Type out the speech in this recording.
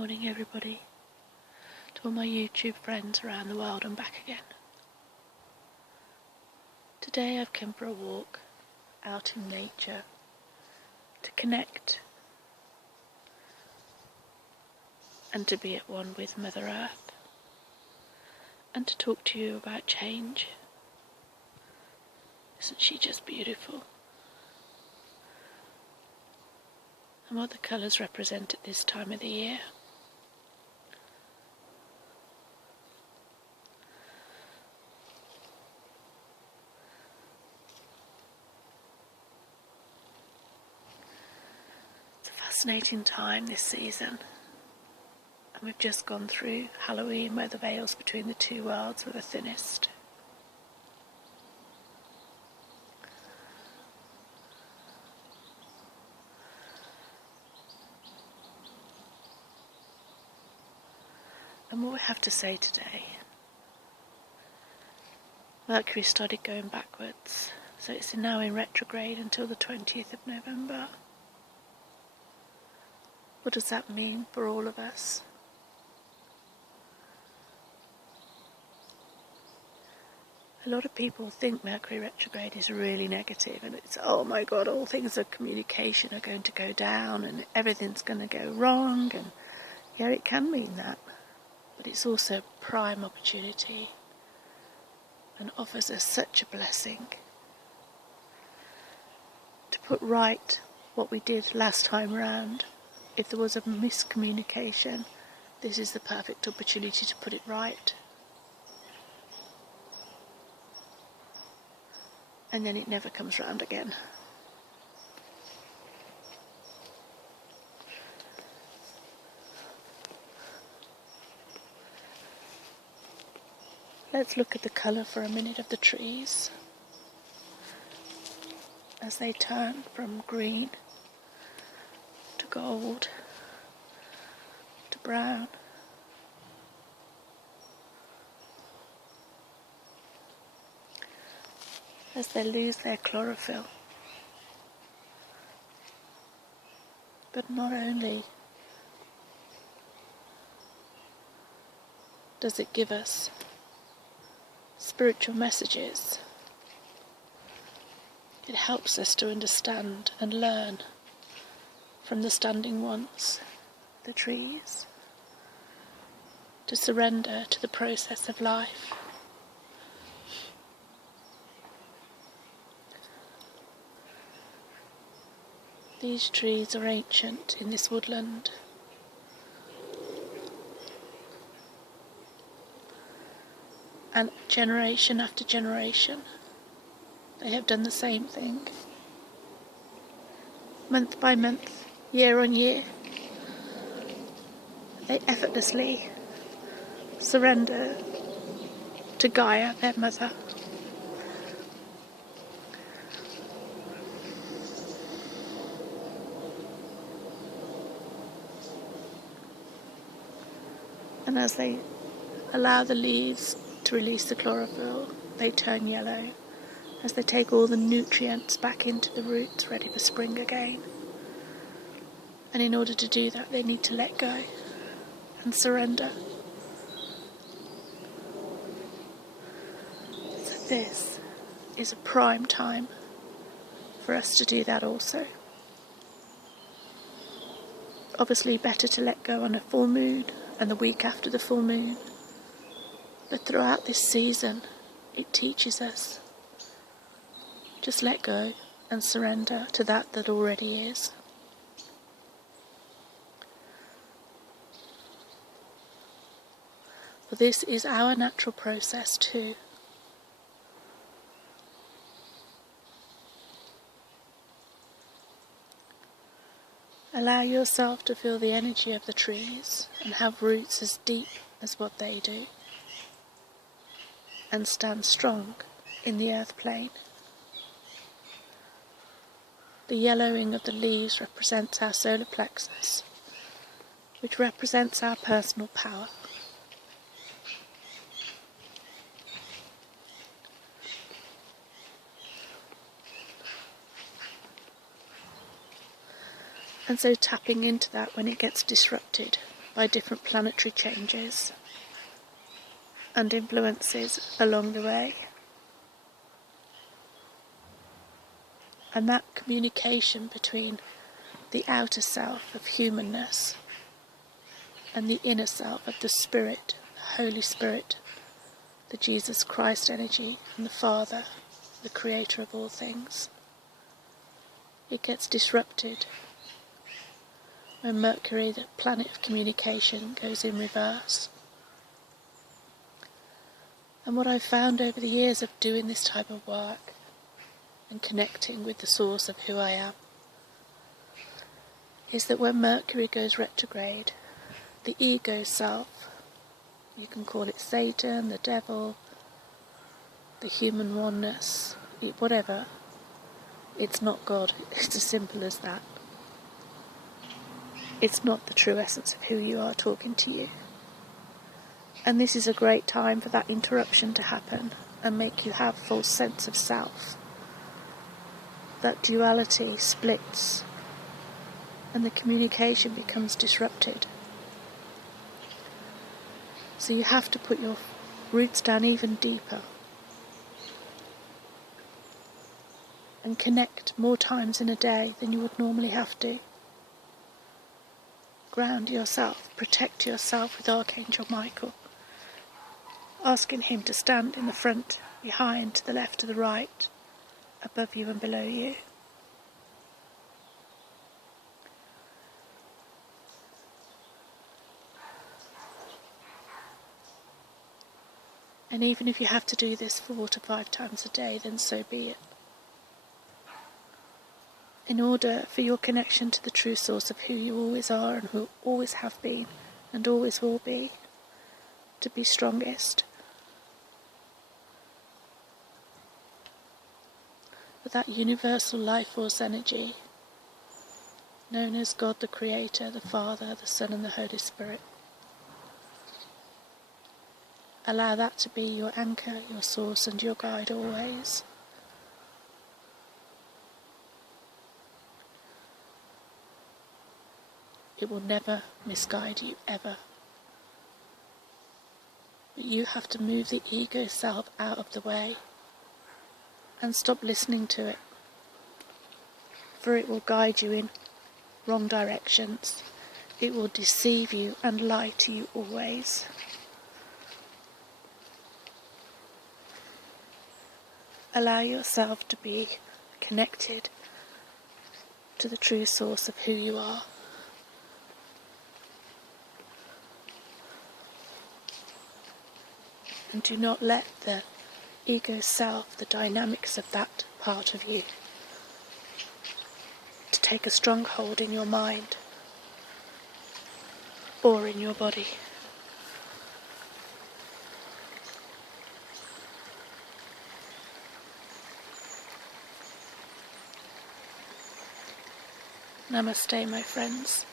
Morning everybody, to all my YouTube friends around the world and back again. Today I've come for a walk out in nature to connect and to be at one with Mother Earth and to talk to you about change. Isn't she just beautiful? And what the colours represent at this time of the year. It's a fascinating time this season, and we've just gone through Halloween where the veils between the two worlds were the thinnest. And what we have to say today, Mercury started going backwards, so it's now in retrograde until the 20th of November. What does that mean for all of us? A lot of people think Mercury retrograde is really negative and it's, oh my god, all things of communication are going to go down and everything's going to go wrong, and yeah, it can mean that. But it's also a prime opportunity and offers us such a blessing to put right what we did last time round. If there was a miscommunication, this is the perfect opportunity to put it right. And then it never comes round again. Let's look at the colour for a minute of the trees as they turn from green to gold to brown. As they lose their chlorophyll. But not only does it give us spiritual messages, it helps us to understand and learn from the standing ones, the trees, to surrender to the process of life. These trees are ancient in this woodland. And generation after generation, they have done the same thing. Month by month, year on year, they effortlessly surrender to Gaia, their mother. And as they allow the leaves to release the chlorophyll, they turn yellow as they take all the nutrients back into the roots, ready for spring again. And in order to do that, they need to let go and surrender. So this is a prime time for us to do that also. Obviously better to let go on a full moon and the week after the full moon. But throughout this season, it teaches us just let go and surrender to that already is. For this is our natural process too. Allow yourself to feel the energy of the trees and have roots as deep as what they do. And stand strong in the earth plane. The yellowing of the leaves represents our solar plexus, which represents our personal power. And so tapping into that when it gets disrupted by different planetary changes and influences along the way. And that communication between the outer self of humanness and the inner self of the Spirit, the Holy Spirit, the Jesus Christ energy, and the Father, the Creator of all things, it gets disrupted when Mercury, the planet of communication, goes in reverse. And what I've found over the years of doing this type of work and connecting with the source of who I am is that when Mercury goes retrograde, the ego self, you can call it Satan, the devil, the human oneness, whatever, it's not God. It's as simple as that. It's not the true essence of who you are talking to you. And this is a great time for that interruption to happen and make you have full sense of self. That duality splits and the communication becomes disrupted. So you have to put your roots down even deeper and connect more times in a day than you would normally have to. Ground yourself, protect yourself with Archangel Michael, asking him to stand in the front, behind, to the left, to the right, above you and below you. And even if you have to do this 4 to 5 times a day, then so be it. In order for your connection to the true source of who you always are and who always have been and always will be to be strongest. But that universal life force energy, known as God the Creator, the Father, the Son and the Holy Spirit, allow that to be your anchor, your source and your guide always. It will never misguide you, ever. But you have to move the ego self out of the way and stop listening to it, for it will guide you in wrong directions. It will deceive you and lie to you always. Allow yourself to be connected to the true source of who you are. And do not let the ego self, the dynamics of that part of you, to take a strong hold in your mind or in your body. Namaste, my friends.